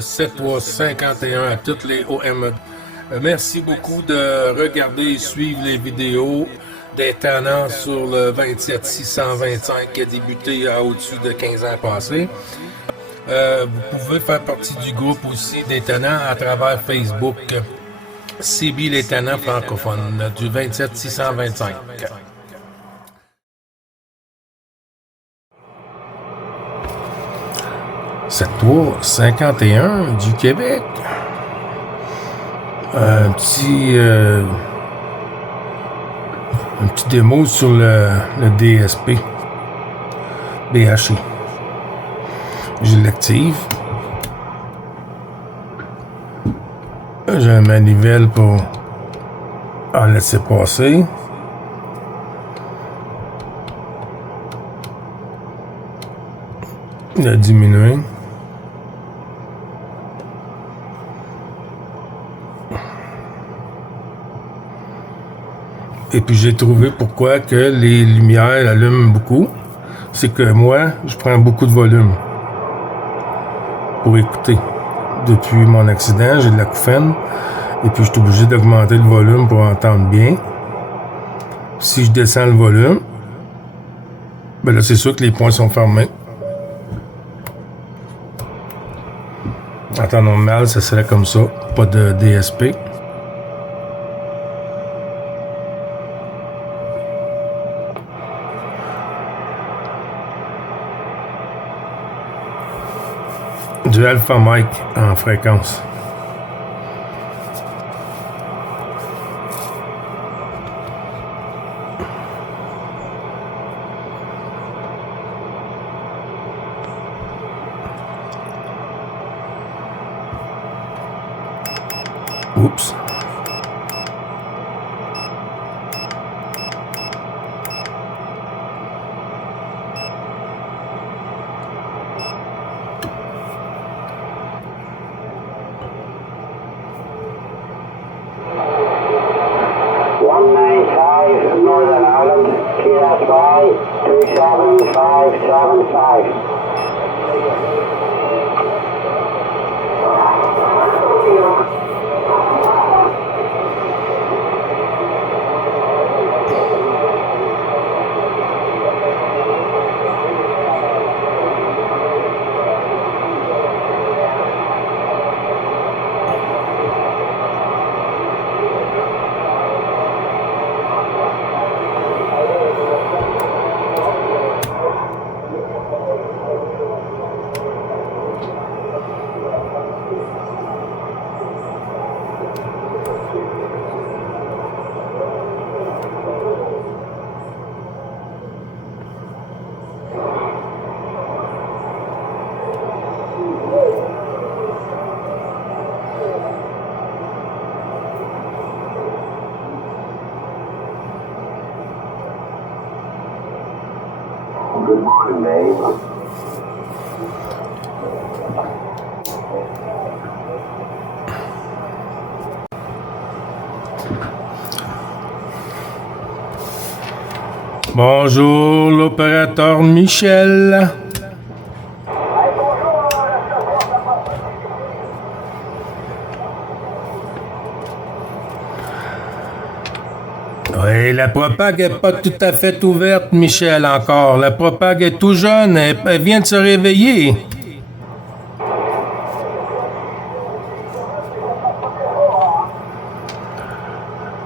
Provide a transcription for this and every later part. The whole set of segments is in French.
7351 à toutes les OME. Merci beaucoup de regarder et suivre les vidéos des tenants sur le 27625 qui a débuté à au-dessus de 15 ans passés. Vous pouvez faire partie du groupe aussi des tenants à travers Facebook. CB les tenants francophones du 27625. 7351 du Québec. Un petit démo sur le DSP BHI. Je l'active. J'ai un manivelle pour en laisser passer. Il a diminué. Et puis j'ai trouvé pourquoi que les lumières allument beaucoup. C'est que moi, je prends beaucoup de volume pour écouter. Depuis mon accident, j'ai de l'acouphène. Et puis je suis obligé d'augmenter le volume pour entendre bien. Si je descends le volume, ben là c'est sûr que les points sont fermés. En temps normal, ça serait comme ça. Pas de DSP. Du alpha mic en fréquence. Oups. Northern Ireland, TSY 27575. Good morning, Dave. Bonjour, l'opérateur Michel. Oui, la propague n'est pas tout à fait ouverte, Michel, encore. La propague est tout jeune, elle vient de se réveiller.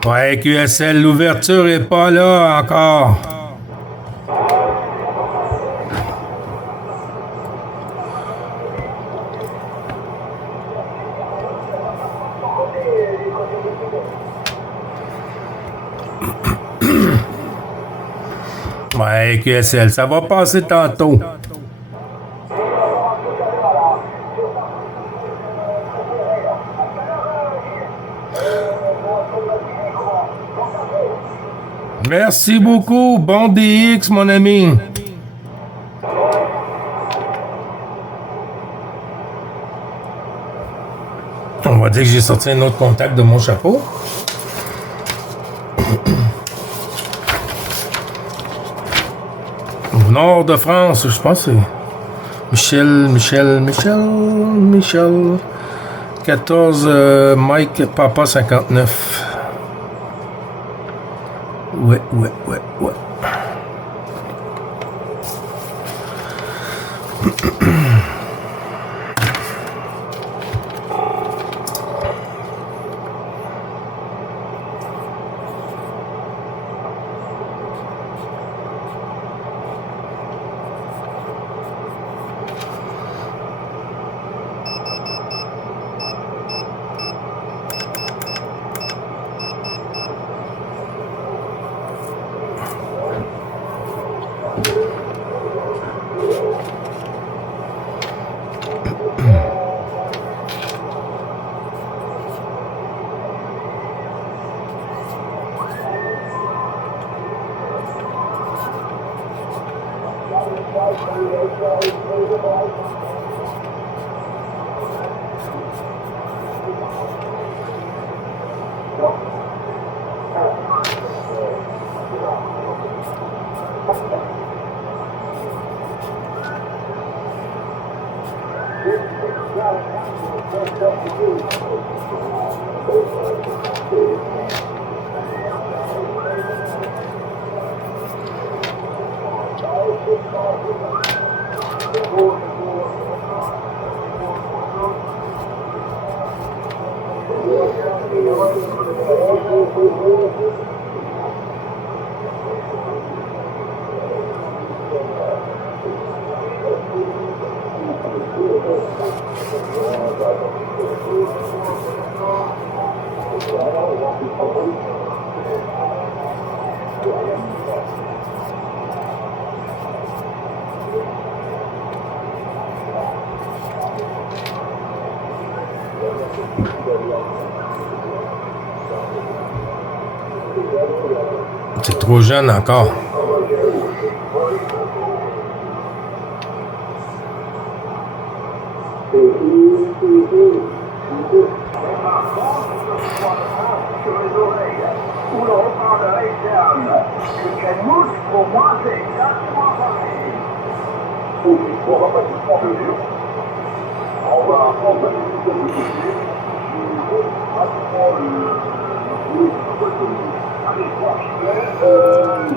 Ouais, QSL, l'ouverture est pas là encore. Ouais, QSL, ça va passer tantôt. Merci beaucoup. Bon DX, mon ami. On va dire que j'ai sorti un autre contact de mon chapeau. Au nord de France, je pense que c'est Michel. 14, Mike Papa 59. Ouais. C'est trop jeune encore.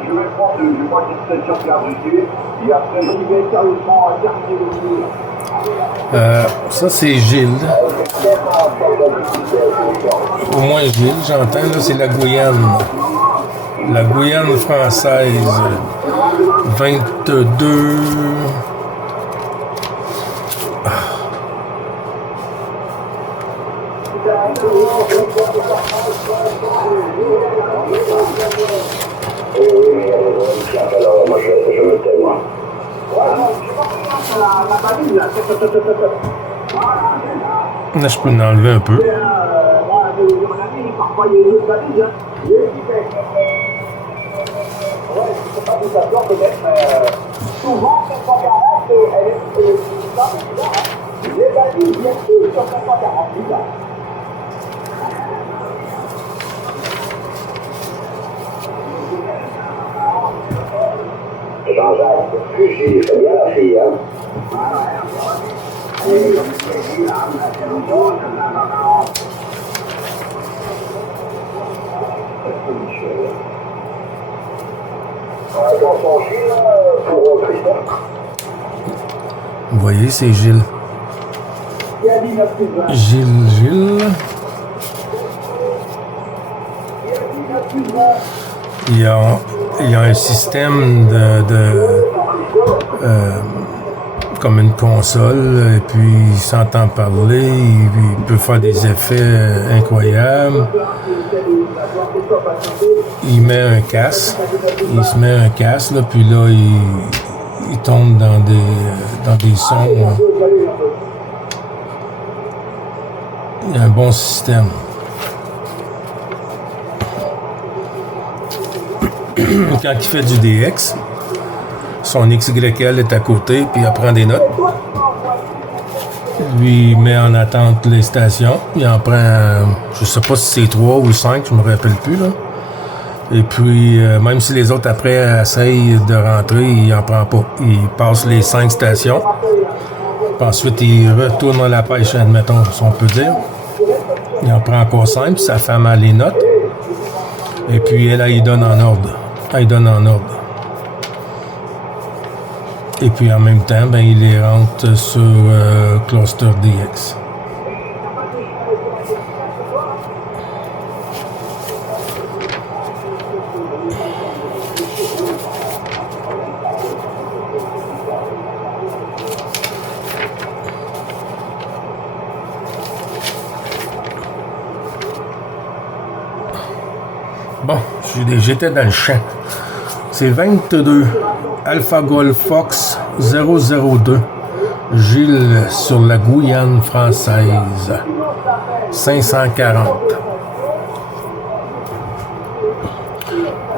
Je vais prendre, je crois que c'est sur Clermont-Ferrand, et après je vais sérieusement terminer Ça c'est Gilles. Au moins Gilles, j'entends, là, c'est la Guyane. La Guyane française. 22. Alors, moi, je me tais, moi. Là, je peux l'enlever un peu. Souvent, 540, elle est les balises viennent tous sur 540. Jean-Jacques, Fugy, c'est bien la fille, hein? Attention, Gilles, pour Christophe. Vous voyez, c'est Gilles. Gilles. Il y a un système comme une console, et puis il s'entend parler, il peut faire des effets incroyables. Il met un casque, il se met un casque, là, puis là, il tombe dans des sons. Il y a un bon système. Quand il fait du DX, son XYL est à côté, puis il prend des notes. Lui, il met en attente les stations. Il en prend, je sais pas si c'est 3 ou 5, je me rappelle plus, là. Et puis, même si les autres après essayent de rentrer, il n'en prend pas. Il passe les 5 stations. Puis ensuite, il retourne à la pêche, admettons, si on peut dire. Il en prend encore 5, puis sa femme a les notes. Et puis, elle, il donne en ordre. Elle donne en ordre. Et puis, en même temps, ben, il les rentre sur Cluster DX. Bon, j'étais dans le champ. C'est 22. Alpha Golf Fox 002. Gilles sur la Guyane française. 540.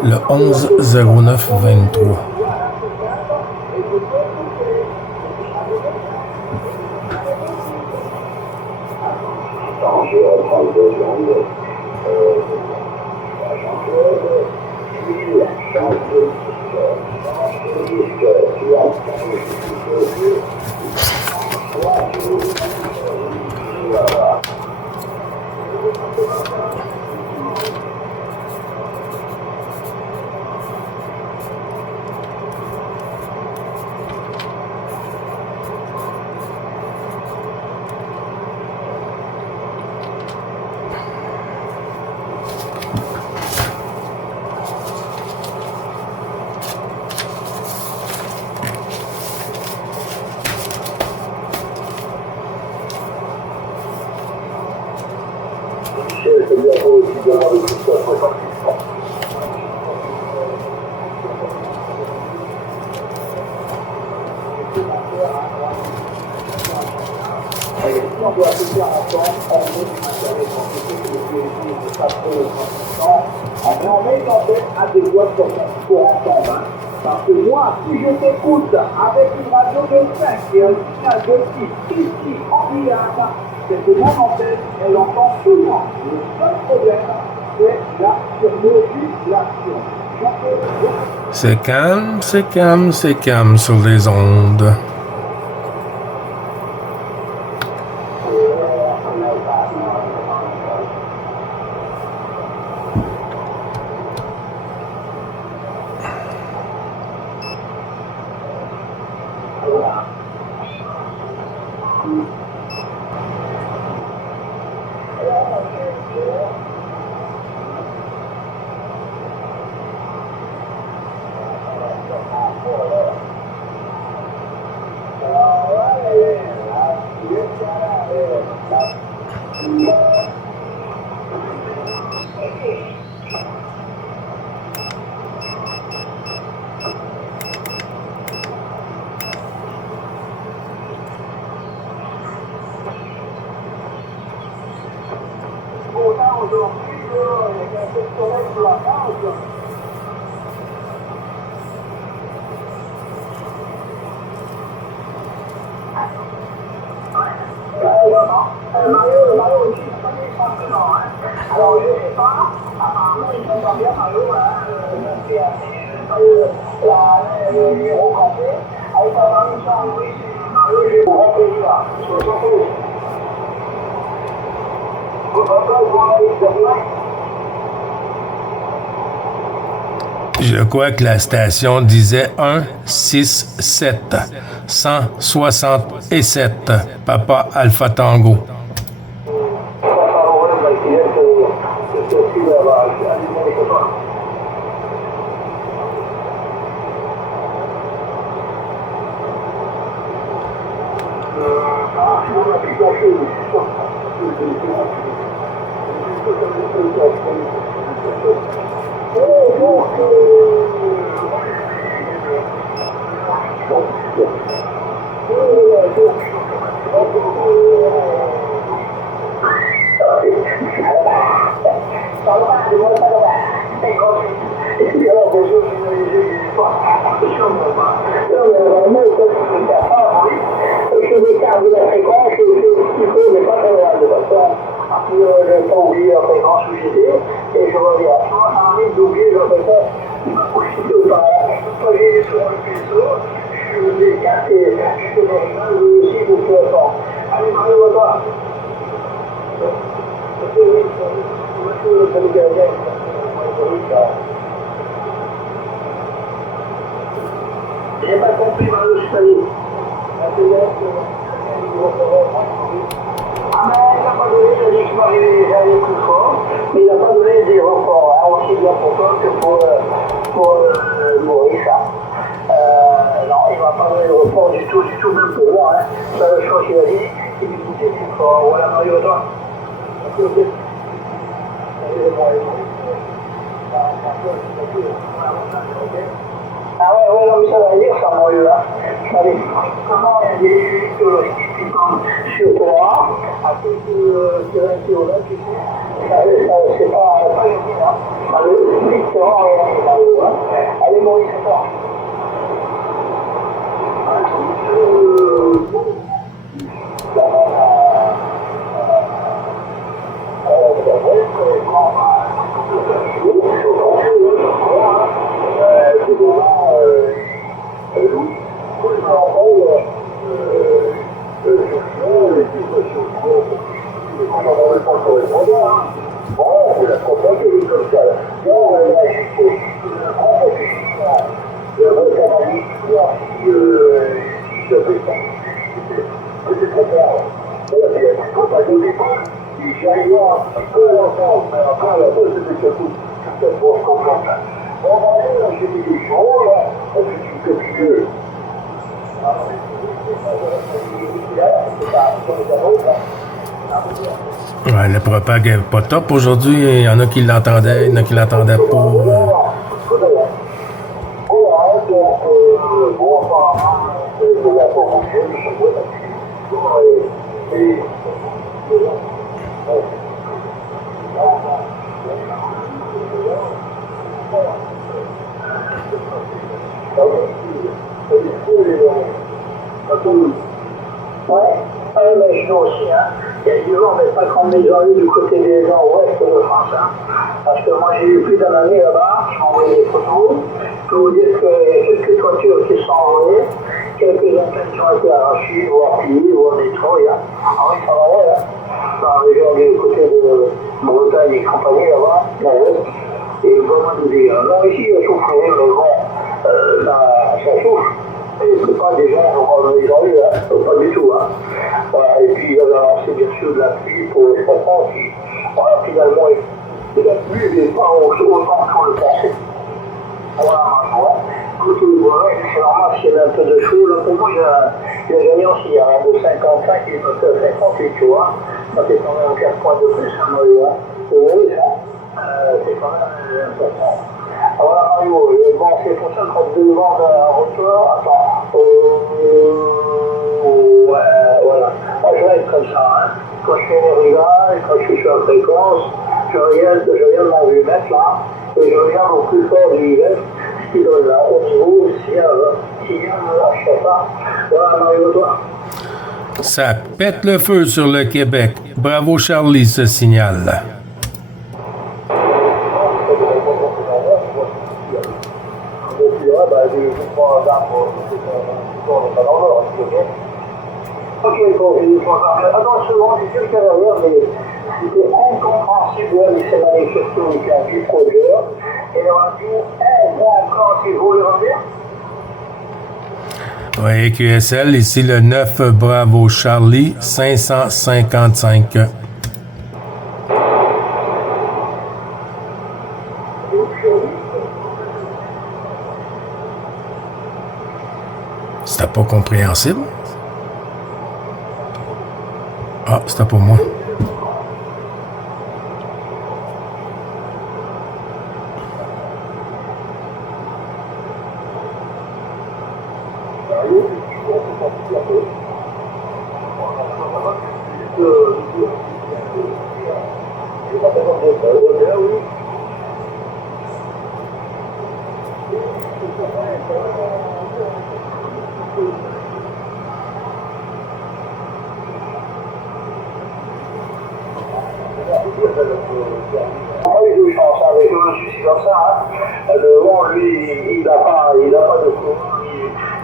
Le 11-09-23. On doit se faire entendre, on met du matériel de transmission, on met en fait à des voix pour entendre. Parce que moi, si je t'écoute avec une radio de 5 et un signal de 6 ici en Guyane, c'est que mon antenne, elle entend souvent. Le seul problème, c'est la surmodulation. C'est calme sur les ondes. Alors, je ne sais pas, apparemment, ils sont pas bien par eux, le numéro complet, avec la permission envoyée par eux, je vais vous rappeler ça. Je crois que la station disait 167 167 Papa Alpha Tango. pas. J'ai pas compris dans le escalier. Ah mais il n'a pas donné, il a dit que je m'arrivais j'allais plus fort, mais il n'a pas donné des reports, hein, aussi bien pour toi que pour Maurice. Non, il ne m'a pas donné de report du tout, même pour moi. Hein. Ça, je crois qu'il a dit, il dit écoutez, il faut, voilà Mario, toi. Ah ouais, non, mais ça va dire ça, Mario, là. Ça veut comment il y a des fuites qui tombent sur toi, à cause de l'intérieur, tu sais. C'est pas évident, hein. Ça veut strictement rien dire, Mario, hein. Allez, Maurice, c'est toi. Ouais, le propag est pas top aujourd'hui. Il y en a qui l'entendaient, il y en a qui l'entendaient pas. Mais je aussi, hein. Il y a du vent, mais pas comme les ont eu du côté des nord-ouest de France. Hein. Parce que moi, j'ai eu plus d'un année là-bas, je m'ai envoyé des photos. Je peux vous dire qu'il y a quelques toitures qui sont envoyées, quelques antennes qui ont été arrachées, voire pliées, voire détruites. Hein. Ah oui, ça va, ouais, hein. Dans la région du côté de Bretagne et compagnie là-bas, nord-ouest. Et vraiment du dégâts. Non, ici, il y a soufflé, mais bon, ça souffle. Et c'est pas des gens qui ont eu, hein. Pas du tout. Hein. Voilà. Et puis il y avait lancé bien sûr de la pluie pour les enfants qui, voilà, finalement, de la pluie n'est pas autant qu'on le pensait. Voilà, maintenant. Écoutez, voilà, c'est normal s'il y avait un peu de chaud. Là, pour moi, j'ai gagné aussi. Il y a un de 55 et une de 58, tu vois. Ça fait quand même 4 points de plus, hein, Mario. Hein. Oui, ça. C'est quand même important. Voilà, Mario, bon, c'est pour ça qu'on te demande un retour. Attends. Voilà. Moi, je vais être comme ça, hein. Quand je fais les réglages, quand je suis sur la fréquence, je regarde mon VMS là, et je regarde au plus fort du VMS, ce qui donne là, au niveau, s'il y a je sais pas. Voilà, Mario, toi. Ça pète le feu sur le Québec. Bravo Charlie, ce signal. Ok, bon, j'ai dit attention, c'est sûr qu'il y a d'ailleurs, mais c'était incompréhensible, il s'est manifesté week-end jusqu'au jour, et on a dit incompréhensible, vous le revenez? Oui, QSL, ici le 9 Bravo Charlie, 555. C'était pas compréhensible? Ah, c'était pas moi.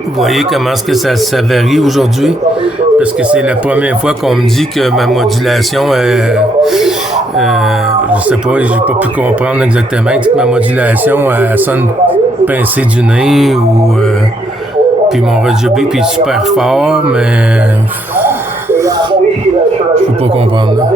Vous voyez comment est-ce que ça varie aujourd'hui? Parce que c'est la première fois qu'on me dit que ma modulation, je sais pas, j'ai pas pu comprendre exactement. Il dit que ma modulation, elle sonne pincée du nez ou puis mon rejubé puis super fort, mais je peux pas comprendre. Là.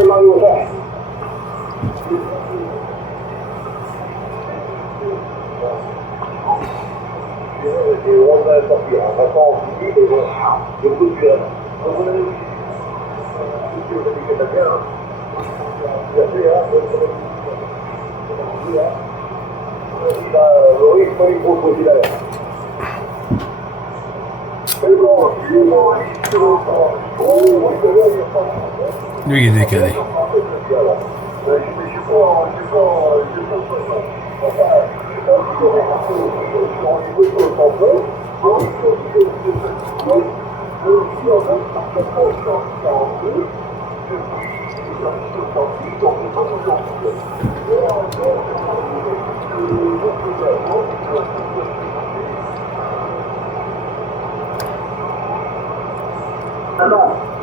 Lui, il est décalé. Non,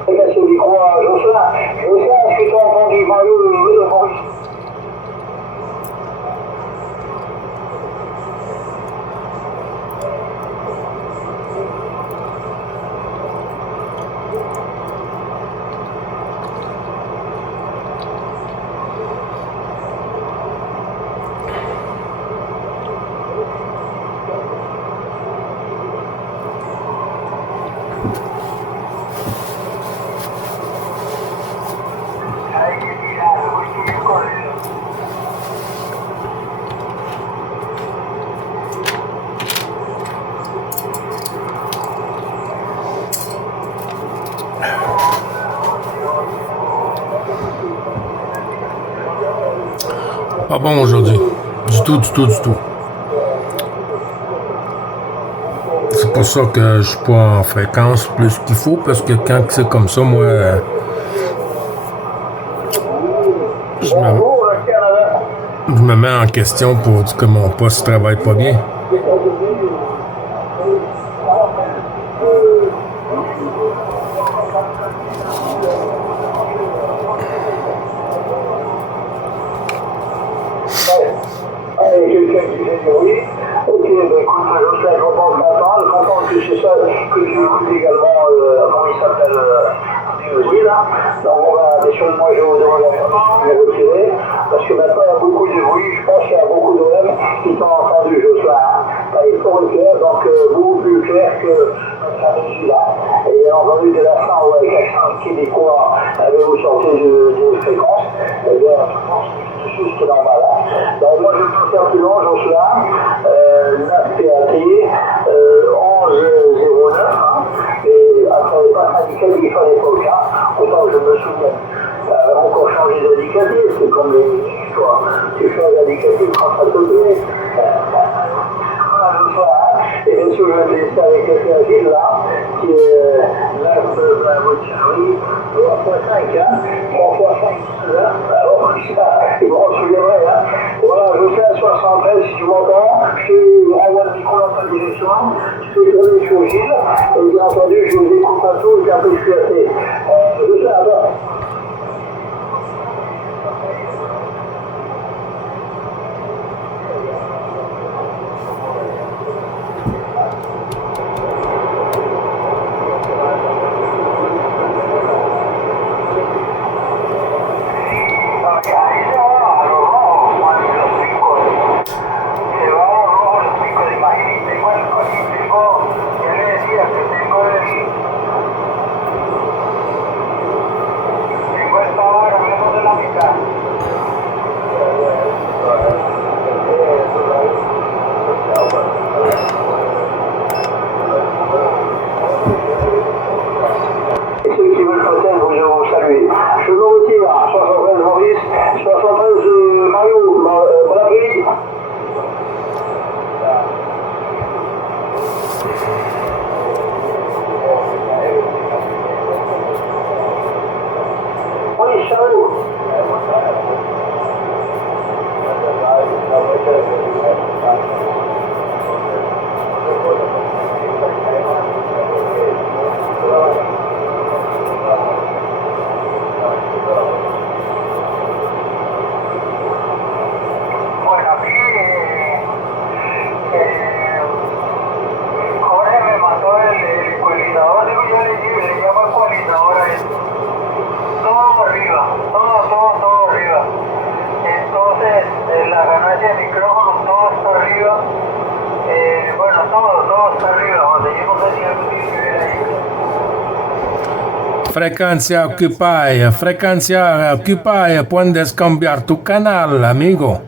c'est cassé le micro à Jocelyn. Jocelyn, est-ce que tu as entendu Mario de Maurice? Pas bon aujourd'hui. Du tout. C'est pour ça que je suis pas en fréquence plus qu'il faut, parce que quand c'est comme ça, moi, je me mets en question pour dire que mon poste travaille pas bien. Parce que maintenant, il y a beaucoup de bruit, je pense qu'il y a beaucoup de M qui t'ont entendu, Jocelyn. Il faut le faire, donc beaucoup plus clair que notre régie là. Et bien entendu, de la fin, avec l'accent québécois, vous sortez de fréquence. Et bien, je pense que c'est quelque chose qui est normal. Donc, moi, je peux faire plus long, Jocelyn. 9 PAT, 11-09. Et après, pas syndicatif à l'époque, autant que je me souviens. Encore changer d'indicatif, c'est comme les ministres, quoi. Tu changes d'indicatif quand ça te plaît. Et bien sûr, je vais laisser avec quelqu'un ville là, qui est 9 Charlie, 3 x 5, 3 x 5, alors, ils vont se souviendrait, Voilà, je fais à 73, si tu m'entends, je renvoie le micro dans ta direction, je fais tourner sur Gilles, et bien entendu, je vous écoute un peu, et un peu de fierté. Je fais à bord. frecuencia occupy, puedes cambiar tu canal, amigo.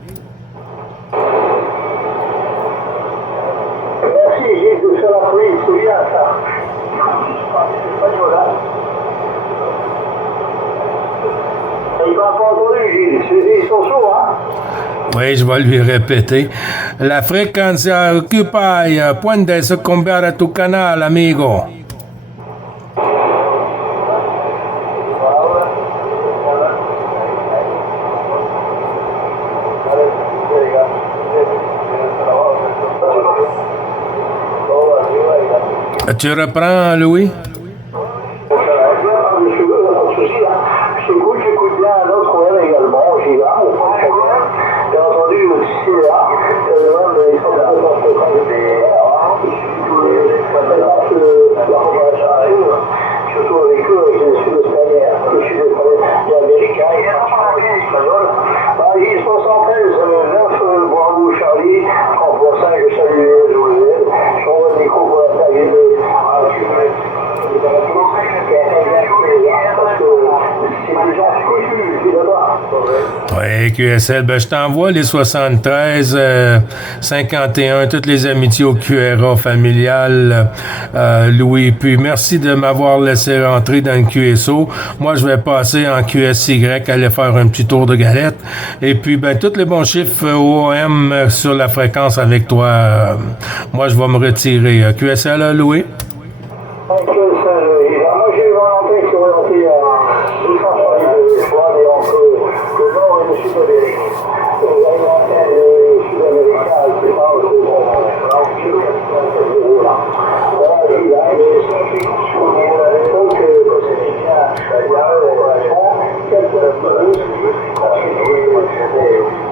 Merci Gilles de Chalapuy, c'est bien ça. Espagnol, hein. Il m'a pas entendu Gilles, ils sont sourds, hein. Oui, je vais lui répéter. La frecuencia occupy, puedes cambiar tu canal, amigo. Tu reprends, Louis? J'écoute bien un autre problème également. J'ai vraiment pas de problème. J'ai entendu aussi là, ils sont très importants surtout avec eux, je suis espagnol, je suis américain, espagnol. Ils sont 113, 9, Bravo Charlie, 30.5, je salue les Joël, je renvoie le micro pour la taille de Oui, QSL, ben je t'envoie les 73, 51, toutes les amitiés au QRA familial, Louis. Puis merci de m'avoir laissé rentrer dans le QSO. Moi, je vais passer en QSY, aller faire un petit tour de galette. Et puis, ben tous les bons chiffres OM sur la fréquence avec toi. Moi, je vais me retirer. QSL, Louis? Moi, j'ai eu Valentin qui est orienté à 270 fois, mais entre le nord et le sud-amérique. L'alimentation sud-américain, c'est pas aussi bon. Donc, il a donc, c'est bien. Il y a quelques plus,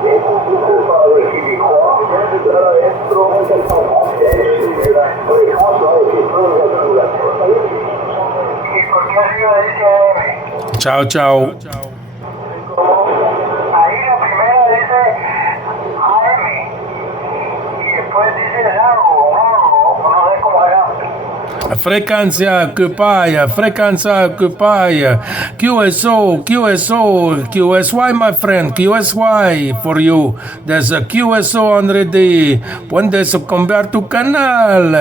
et beaucoup par le Québécois. Entro 730, fréquence, et Ciao, ciao. Ahí la primera dice AM y después dice largo, no sé cómo era. Frequenza occupy, QSO, QSY, my friend, QSY for you. There's a QSO already. Puedes cambiar tu canal,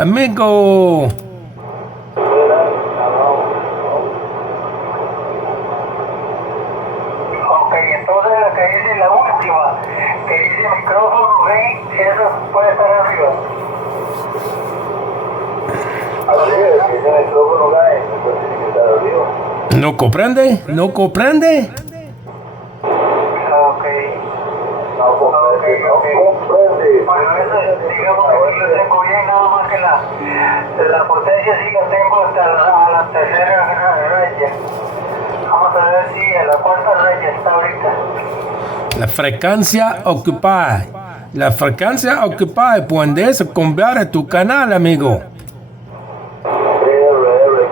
amigo. Ok, entonces la que dice la última, que dice micrófono, ven, eso puede estar arriba. Así es, que ese micrófono cae, pues tiene que estar arriba. ¿No comprende? ¿No comprende? Ok. No comprende. Bueno, eso, digamos que aquí lo tengo bien, nada más que la potencia sí la tengo hasta la tercera raya. Vamos a ver si a la cuarta raya está ahorita. La frecuencia occupy, puedes cambiar tu canal, amigo.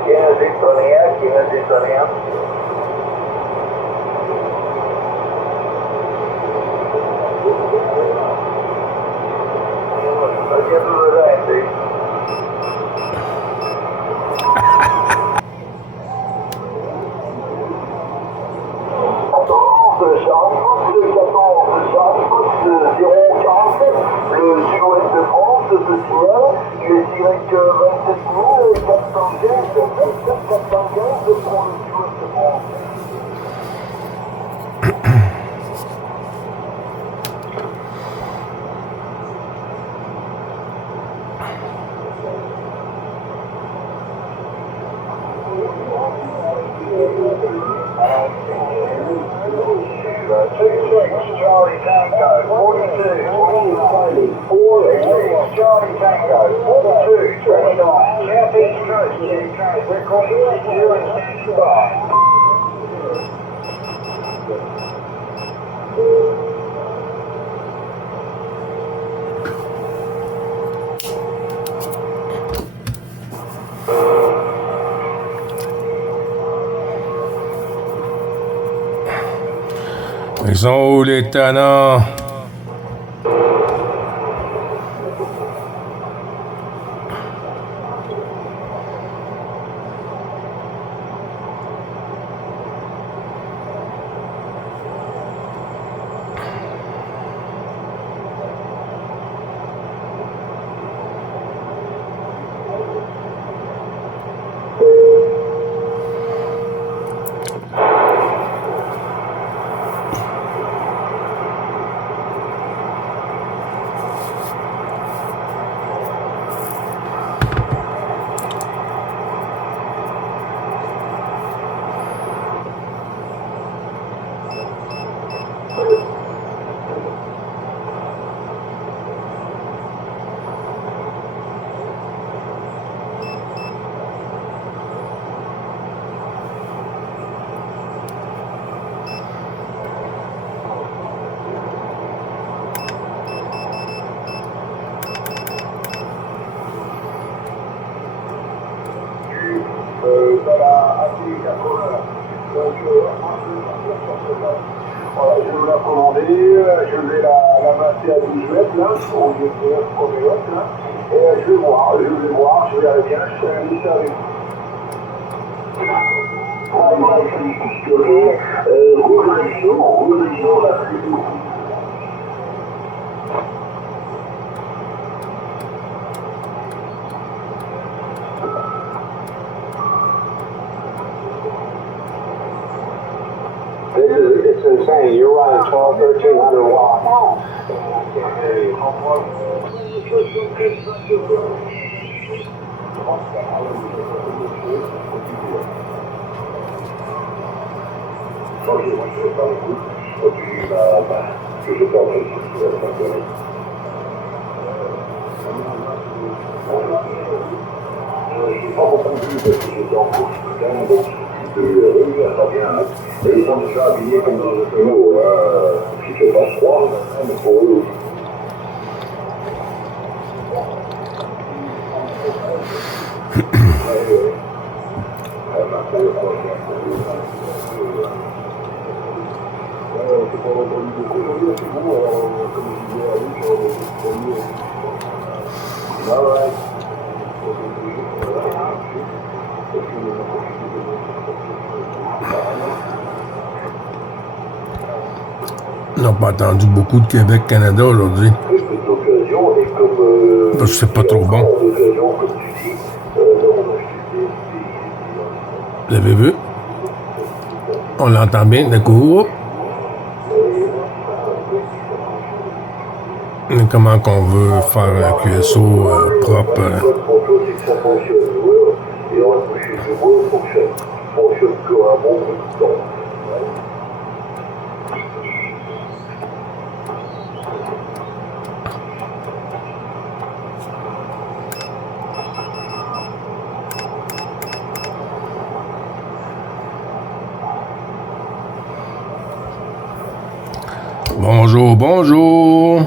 ¿Quién es sintonía? ¿Quién es sintonía? Le sud-ouest de France, ce signal, QSY 27 415 pour le sud-ouest de France. Charlie Tango, 42, 46, Charlie Tango, 42, 29, Southeast Coast, we're calling you and standing by. Ils sont où les tannants? Voilà, je vais la commander, je vais la masser à 12 mètres, là, au lieu de 1 mètre, là. Et je vais voir, je verrai bien, je serai un lycée avec vous. Ah, il m'a questionné, religion, là, c'est tout. It's saying you're running 1,200 watts. J'ai pas beaucoup vu parce que j'étais en course tout le temps, donc ça vient. Et ils sont déjà habillés comme dans le tonneau, qui fait pas froid, mais pour eux aussi. C'est pas entendu beaucoup, c'est bon, alors comme je disais à lui, sur le premier. Ah ouais. On n'a pas entendu beaucoup de Québec-Canada aujourd'hui. Parce que c'est pas trop bon. Vous l'avez vu? On l'entend bien d'un coup. Comment qu'on veut faire un QSO propre. Bonjour, bonjour.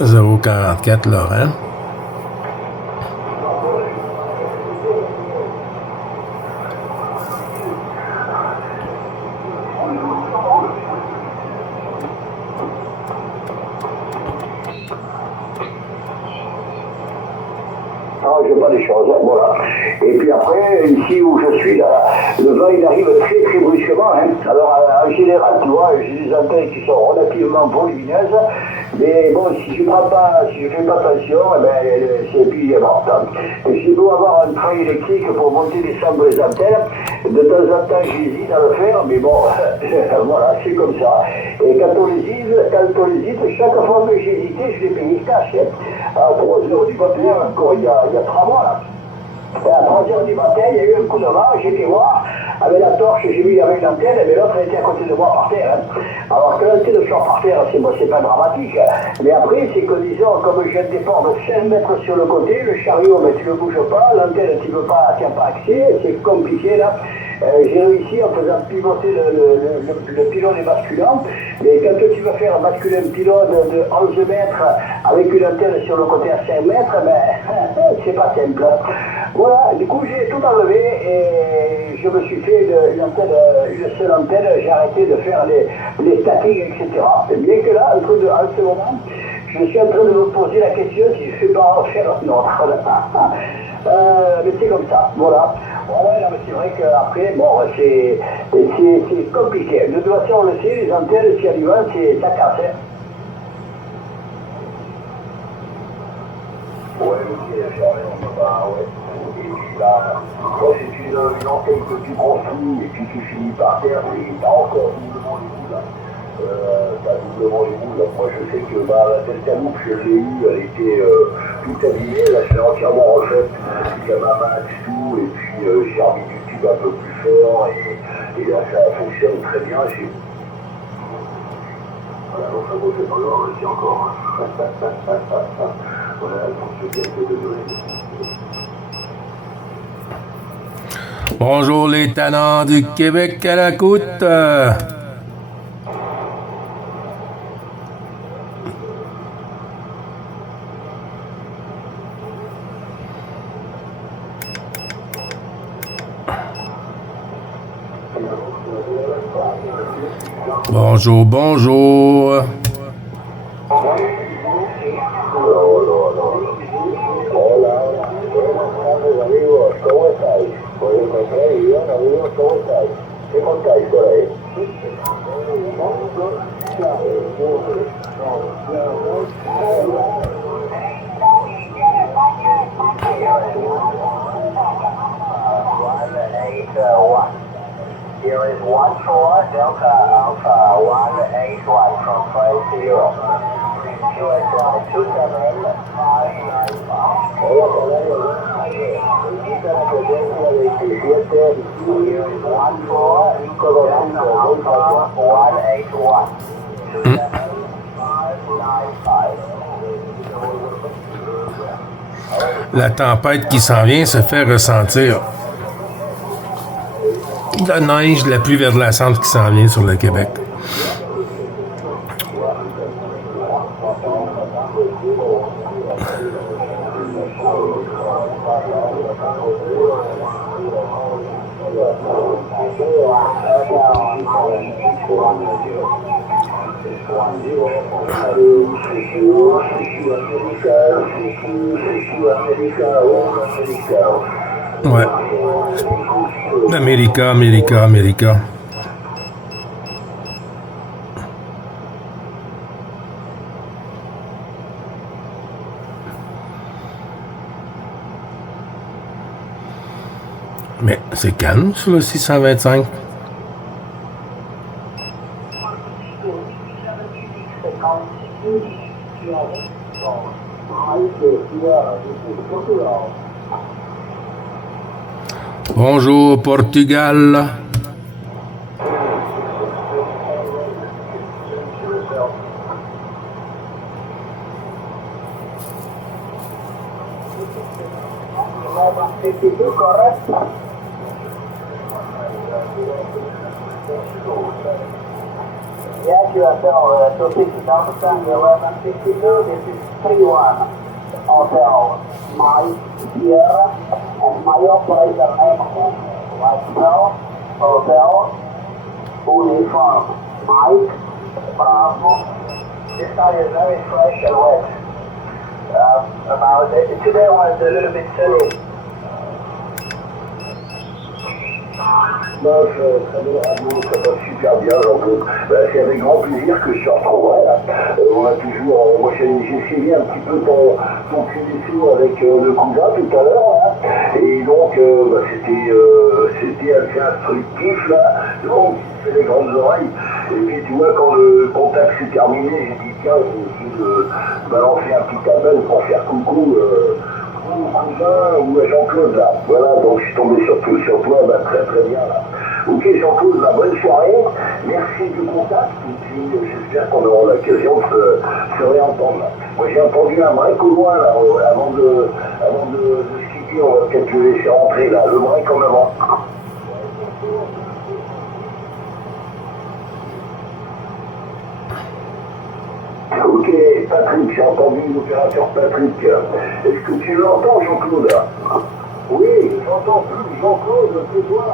Zéro 44 Laurent. Des choses, voilà. Et puis après, ici où je suis, là, le vent il arrive très très brusquement. Hein. Alors en général, tu vois, j'ai des antennes qui sont relativement volumineuses, mais bon, si je fais pas attention, eh ben, c'est plus important. Et si je dois avoir un train électrique pour monter et descendre les antennes, de temps en temps j'hésite à le faire, mais bon, voilà, c'est comme ça. Et quand on hésite, chaque fois que j'ai hésité, je l'ai payé cash. Hein. À 3 heures du matin, encore il y a 3 mois là. Et à 3 heures du matin, il y a eu un coup de vent, j'ai été voir, avec la torche, j'ai vu avec l'antenne, mais l'autre était à côté de moi par terre. Hein. Alors que l'antenne sort par terre, c'est pas dramatique. Hein. Mais après, c'est que disons, comme j'ai un départ de 5 mètres sur le côté, le chariot, mais tu ne bouges pas, l'antenne, tu n'as pas accès, c'est compliqué là. J'ai réussi en faisant pivoter le pylône basculant, mais quand tu vas faire basculer un pylône de 11 mètres avec une antenne sur le côté à 5 mètres, ben, c'est pas simple. Voilà, du coup j'ai tout enlevé et je me suis fait une seule antenne, j'ai arrêté de faire les statiques, etc. Bien que là, en ce moment, je suis en train de me poser la question si je ne vais pas en faire un autre. Mais c'est comme ça, voilà. Ouais, non, mais c'est vrai qu'après, bon, c'est compliqué. De toute façon, on le sait, les antennes, si elles y vont, ça casse. Hein. Ouais, ok, on peut pas, ouais. Et puis là, quand c'est une antenne que tu construis et puis tu finis par terre, t'as encore doublement les boules. T'as doublement les boules. Moi, je sais que la Delta-Loop, je l'ai eue, elle était toute abîmée, là, je l'ai entièrement refaite. Il y a ma max, tout, et puis j'ai remis du tube un peu plus fort, et là, ça fonctionne très bien. Voilà, donc ça vaut pas l'or, c'est encore. Voilà, donc je viens de degrés. Bonjour les talents du Québec à la côte. Bonjour, bonjour. Here is 14 Delta Alpha 181 from Flight 0. QSL 279. Here is 14 Delta Alpha 181. 27595. La tempête qui s'en vient se fait ressentir. La neige, la pluie verglaçante qui s'en vient sur le Québec. Ouais. América. Mais c'est calme sur le 625. Bonjour Portugal. Yes, USL 260 Delta 1162, this is 31 Hotel Mike Sierra, and my operator name is myself, Hotel Uniform Mike Bravo. This side is very fresh and wet. Today was a little bit chilly. Ça va super bien, donc c'est avec grand plaisir que je te retrouverai là. On a toujours, moi j'ai suivi un petit peu ton QDC avec le cousin tout à l'heure, hein, et donc c'était assez instructif là, donc c'est les grandes oreilles, et puis tu vois quand le contact s'est terminé, j'ai dit tiens, je de balancer un petit appel pour faire coucou au cousin ou à Jean-Claude là. Voilà, donc je suis tombé sur toi, bah, très très bien là. Ok Jean-Claude, bah, bonne soirée, merci du contact, et puis j'espère qu'on aura l'occasion de se réentendre. Moi j'ai entendu un break au loin là, avant de se quitter, on va peut-être le laisser rentrer là, le break en avant. Ok, Patrick, j'ai entendu l'opérateur Patrick. Est-ce que tu l'entends, Jean-Claude? Oui, j'entends plus Jean-Claude que toi.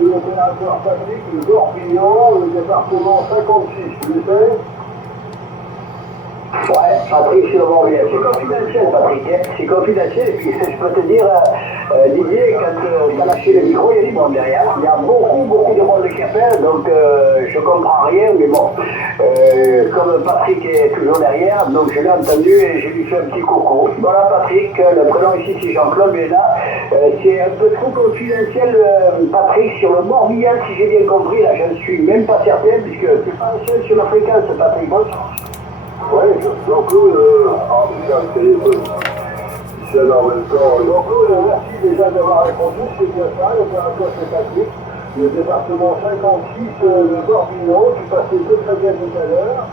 L'opérateur Patrick, le Morbihan, le département 56, tu le sais? Ouais, Patrick, c'est le Morbihan. C'est confidentiel, Patrick. Hein? C'est confidentiel. Et puis, je peux te dire, Didier, quand tu as lâché le micro, il y a du monde derrière. Il y a beaucoup de monde qui appelle, donc je comprends rien, mais bon. Comme Patrick est toujours derrière, donc je l'ai entendu et j'ai lui fait un petit coucou. Voilà, Patrick, le prénom ici, c'est Jean-Claude Bénat. C'est un peu trop confidentiel, Patrick, sur le Morbihan, si j'ai bien compris. Là, je ne suis même pas certain, puisque c'est pas seul sur la fréquence, Patrick. Bon. Ouais, Jean-Claude, c'est un téléphone. Michel en même temps. Jean-Claude, merci déjà d'avoir répondu, c'est bien ça, l'opérateur c'est Patrick, le département 56 de Morbihan, qui passait très bien tout à l'heure.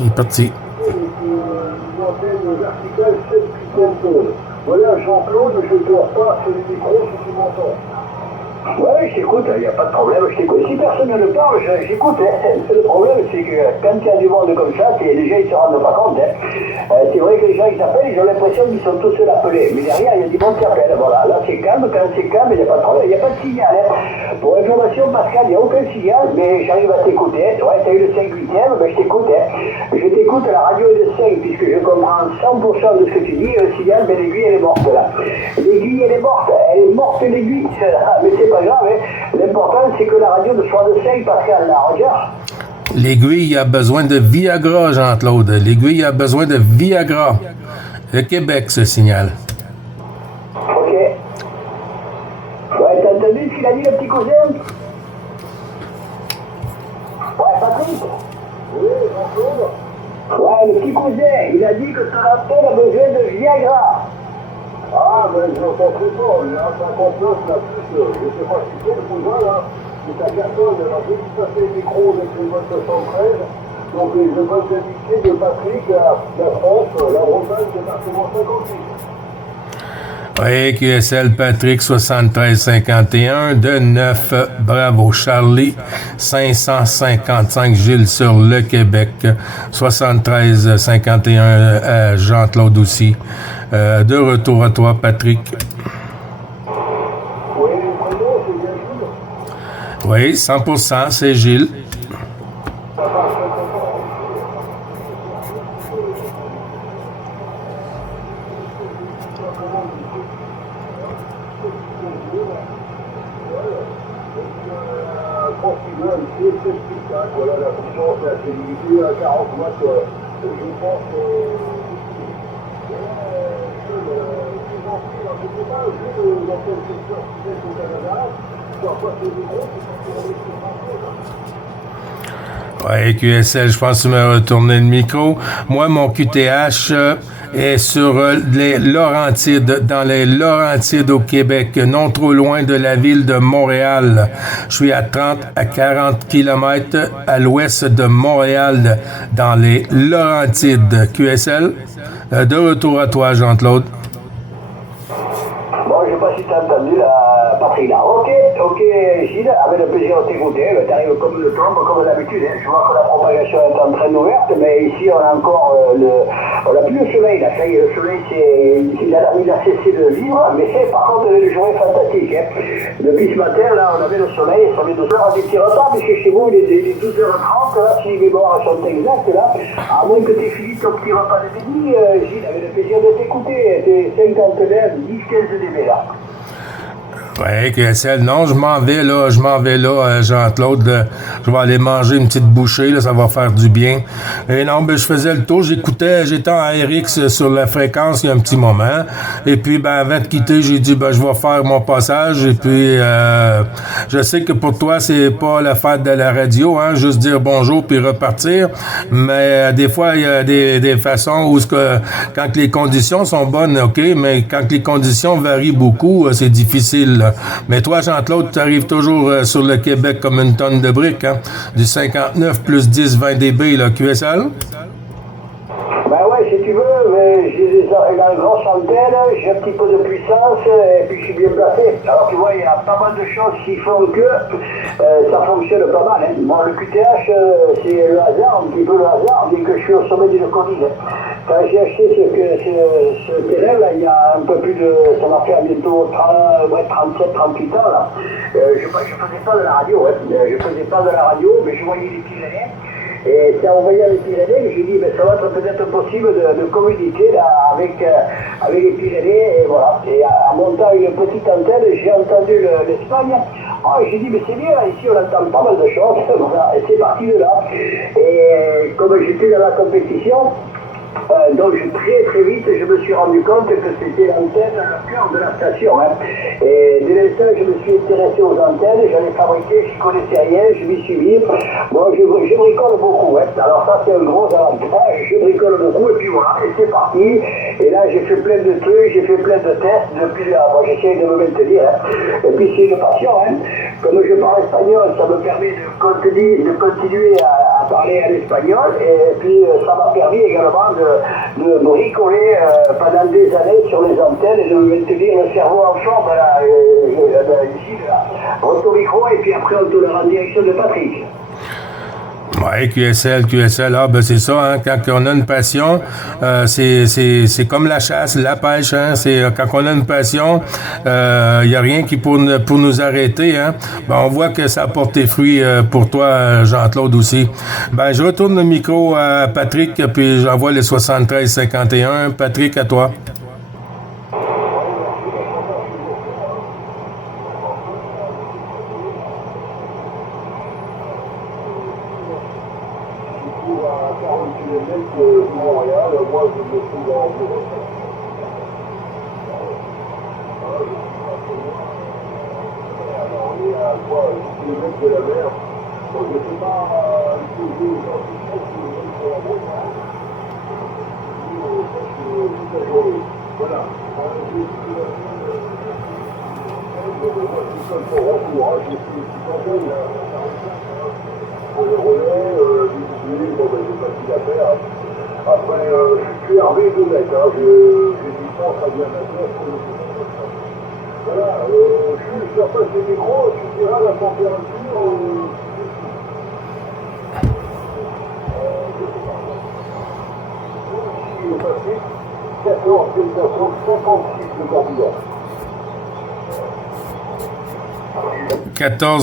Il est parti. Une antenne verticale 7 pixels. Voilà, Jean-Claude, je te repars sur les micros si tu m'entends. Ouais, je t'écoute, il n'y a pas de problème, je t'écoute. Si personne ne le parle, j'écoute. Hein. Le problème, c'est que quand il y a du monde comme ça, les gens ils se rendent pas compte. Hein. C'est vrai que les gens ils appellent, ils ont l'impression qu'ils sont tous seuls appelés. Mais derrière, il y a du monde qui appelle. Voilà, là c'est calme, quand c'est calme, il n'y a pas de problème, il n'y a pas de signal. Hein. Pour information, Pascal, il n'y a aucun signal, mais j'arrive à t'écouter. Ouais, tu as eu le 5/8e, ben je t'écoute. Hein. Je t'écoute, la radio est de 5, puisque je comprends 100% de ce que tu dis, et le signal, mais l'aiguille, elle est morte là. L'aiguille, elle est morte l'aiguille. Mais c'est pas grave, hein. L'important c'est que la radio soit de 5, Pascal, là, regarde. L'aiguille a besoin de Viagra, Jean-Claude. L'aiguille a besoin de Viagra. Le Québec, ce signal. Ok. Ouais, t'as entendu ce qu'il a dit, le petit cousin? Ouais, Patrick? Oui, Jean-Claude? Ouais, le petit cousin, il a dit que ton antenne a besoin de Viagra. Ah, ben j'entends très fort, il y a un 59 là-plus, je sais pas si c'est le cousin là, mais ta personne, alors j'ai tout à fait le micro avec le mode 73, donc je vote d'amitié de Patrick, la France, la Bretagne, département 56. Oui, QSL Patrick 7351 de 9, bravo Charlie 555 Gilles sur le Québec 7351 Jean-Claude aussi. De retour à toi Patrick. Oui, 100%, c'est Gilles. Voilà, la puissance, la stabilité à 40 watts, je pense dans quel secteur tu es au Canada, tu as pas tes micros, Oui, QSL, je pense que tu m'as retourné le micro. Moi, mon QTH est sur les Laurentides, dans les Laurentides au Québec, non trop loin de la ville de Montréal. Je suis à 30 à 40 kilomètres à l'ouest de Montréal, dans les Laurentides. QSL, de retour à toi, Jean-Claude. Bon, je sais pas si tu as entendu la Patrick là. Ok, Gilles, avec le plaisir de t'écouter. Tu arrives comme le trompe, comme d'habitude. Hein. Je vois que la propagation est en train d'ouverte, mais ici on a encore on n'a plus le soleil. Là. Ça y est, le soleil, il a cessé de vivre, mais par contre, le jour est fantastique. Hein. Depuis ce matin, là, on avait le soleil, ça met 12 heures à des petits retards, parce que chez vous, il est 12h30, là, si les mémoires sont exactes, là, à moins que tu aies fini ton petit repas de midi, Gilles, avec le plaisir de t'écouter. T'es 50 lèvres, 10-15 dB là. Ouais, QSL, non, je m'en vais là, Jean-Claude, je vais aller manger une petite bouchée, là, ça va faire du bien. Et non, ben, je faisais le tour, j'étais en RX sur la fréquence il y a un petit moment, et puis, ben, avant de quitter, j'ai dit, ben, je vais faire mon passage, et puis, je sais que pour toi, c'est pas la fête de la radio, hein, juste dire bonjour puis repartir, mais des fois, il y a des façons où, quand les conditions sont bonnes, ok, mais quand les conditions varient beaucoup, c'est difficile, là. Mais toi, Jean-Claude, tu arrives toujours sur le Québec comme une tonne de briques, hein? Du 59 plus 10, 20 dB, là, QSL? Ben ouais, si tu veux, j'ai une grosse antenne, j'ai un petit peu de puissance, et puis je suis bien placé. Alors tu vois, il y a pas mal de choses qui font que ça fonctionne pas mal. Hein. Bon, le QTH, c'est le hasard, un petit peu le hasard, dès que je suis au sommet d'une colline. Quand j'ai acheté ce terrain, là, il y a un peu plus de... ça m'a fait bientôt 37, 38 ans, là. Je faisais pas de la radio, hein. Je faisais pas de la radio, mais je voyais les Pyrénées. Et c'est en voyant les Pyrénées que j'ai dit, ben, ça va être peut-être possible de communiquer là, avec les Pyrénées. Et voilà. Et en montant une petite antenne, j'ai entendu l'Espagne. Oh, j'ai dit, mais c'est bien, ici on entend pas mal de choses. Voilà. Et c'est parti de là. Et comme j'étais dans la compétition, donc très vite, je me suis rendu compte que c'était l'antenne, le cœur de la station. Hein. Et dès l'instant, je me suis intéressé aux antennes, j'en ai fabriqué, je ne connaissais rien, je m'y suis mis. Bon, je bricole beaucoup. Hein. Alors ça, c'est un gros avantage, je bricole beaucoup, et puis voilà, et c'est parti. Et là, j'ai fait plein de trucs, j'ai fait plein de tests, depuis là, moi j'essaie de me maintenir. Hein. Et puis c'est une passion. Hein. Comme je parle espagnol, ça me permet de continuer à parler à l'espagnol, et puis ça m'a permis également de bricoler pendant des années sur les antennes et de maintenir le cerveau en forme là, ici, là, votre micro, et puis après on te le rend en direction de Patrick. Ouais, QSL, ah ben c'est ça, hein, quand on a une passion, c'est comme la chasse, la pêche, hein, c'est quand on a une passion, y a rien qui pour nous arrêter, hein. Ben on voit que ça a porté fruit pour toi, Jean-Claude aussi. Ben je retourne le micro à Patrick, puis j'envoie les 73-51. Patrick, à toi.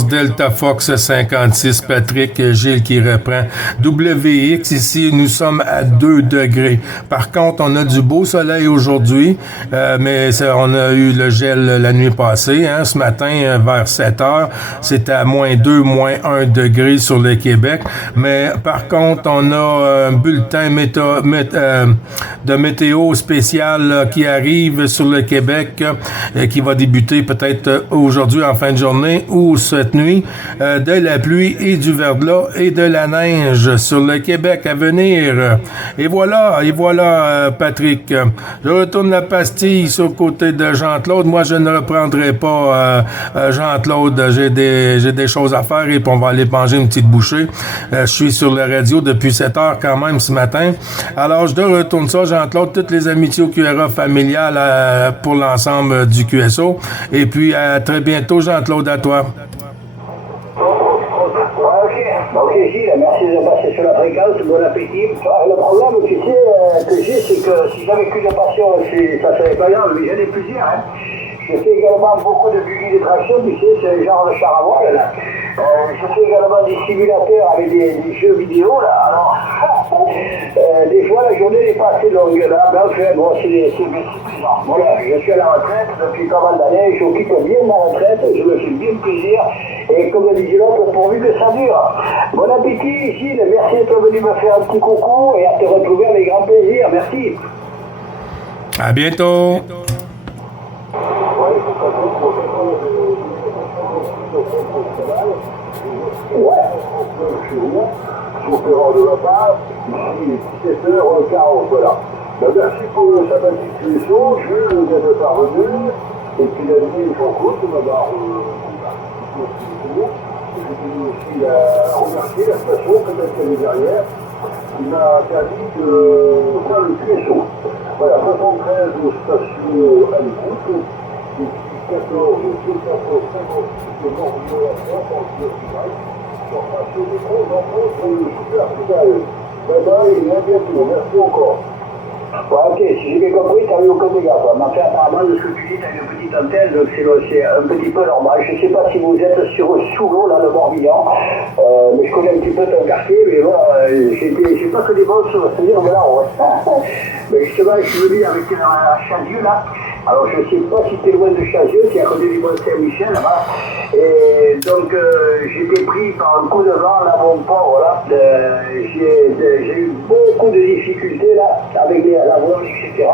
Delta Fox 56, Patrick, Gilles qui reprend. WX, ici, nous sommes à 2 degrés. Par contre, on a du beau soleil aujourd'hui, mais on a eu le gel la nuit passée. Hein. Ce matin, vers 7 heures, c'était à -2, -1 degré sur le Québec. Mais par contre, on a un bulletin de météo spécial qui arrive sur le Québec, qui va débuter peut-être aujourd'hui en fin de journée ou cette nuit, de la pluie et du verglas et de la neige sur le Québec à venir. Et voilà, Patrick. Je retourne la pastille sur le côté de Jean-Claude. Moi, je ne reprendrai pas Jean-Claude. J'ai des choses à faire et puis on va aller manger une petite bouchée. Je suis sur la radio depuis 7 heures quand même ce matin. Alors, je te retourne ça, Jean-Claude, toutes les amitiés au QRA familiales pour l'ensemble du QSO. Et puis, à très bientôt, Jean-Claude, à toi. Ok, Gilles, merci de passer sur la fréquence, bon appétit. Le problème, tu sais, que j'ai, c'est que si j'avais qu'une passion, ça serait pas grave, mais j'en ai plusieurs. Hein. Je fais également beaucoup de buggy de traction, tu sais, c'est le genre de char à voile, là. Je fais également des simulateurs avec des jeux vidéo là. Alors, des fois la journée n'est pas assez longue là, mais enfin bon, c'est suffisant. Voilà, je suis à la retraite depuis pas mal d'années, j'occupe bien ma retraite, je me fais bien plaisir, et comme disait l'autre, pourvu que ça dure. Bon appétit Gilles, merci d'être venu me faire un petit coucou et à te retrouver avec grand plaisir, merci. À bientôt. Ouais, chez vous, sauf de la part, ici, 17h40, voilà. Ben, merci pour sa participation, Jules vient de parvenir, et puis la vie est en cours, de m'avoir je voulais aussi remercier la station, peut-être qu'elle est derrière, qui m'a permis de faire le QSO. Voilà, 73 stations à l'écoute, et puis 14, 256 de Morbihan à France, en final. Sur station de gros enfants, super final. Bye bye et à bientôt. Merci encore. Ouais, ok, si j'ai bien compris, t'as eu aucun dégât, toi. Mais enfin, apparemment, de ce que tu dis, t'as une petite antenne, donc c'est un petit peu normal. Je sais pas si vous êtes sous l'eau, là, le Morbihan, mais je connais un petit peu ton quartier, mais voilà, j'ai pas que des bons souvenirs de là-haut. Mais justement, je suis venu avec Chasieux, là. Alors, je sais pas si t'es loin de Chasieux, c'est à côté du Mont-Saint-Michel, là-bas. Et donc, j'étais pris par un coup de vent, là, mon pauvre, là. J'ai eu beaucoup de difficultés, là, avec la voile, etc.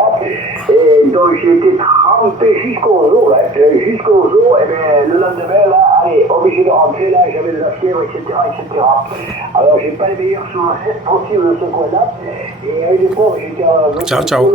Et donc, j'ai été trempé jusqu'au jour, là. Jusqu'au jour, et bien, le lendemain, là, allez, obligé de rentrer, là, j'avais de la fièvre, etc., etc. Alors, j'ai pas les meilleurs souvenirs possibles de ce coin-là. Et avec les pauvres, j'étais Ciao, ciao.